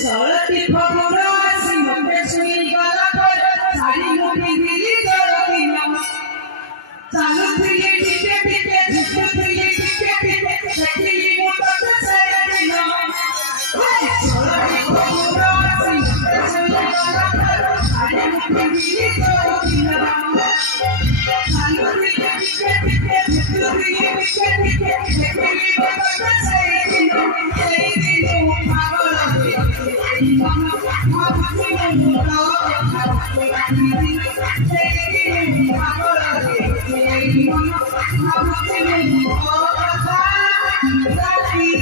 सरती फगुरा सिंहपेशवी गलाकर साडी मोठी दिली गळतीला चालू फिरली टिके टिके झुकू फिरली टिके टिके शकीली मोठं सैतीला सरती फगुरा सिंहपेशवी गलाकर साडी मोठी दिली गळतीला चालू फिरली टिके टिके झुकू फिरली टिके टिके शकीली मोठं सैतीला Thank you.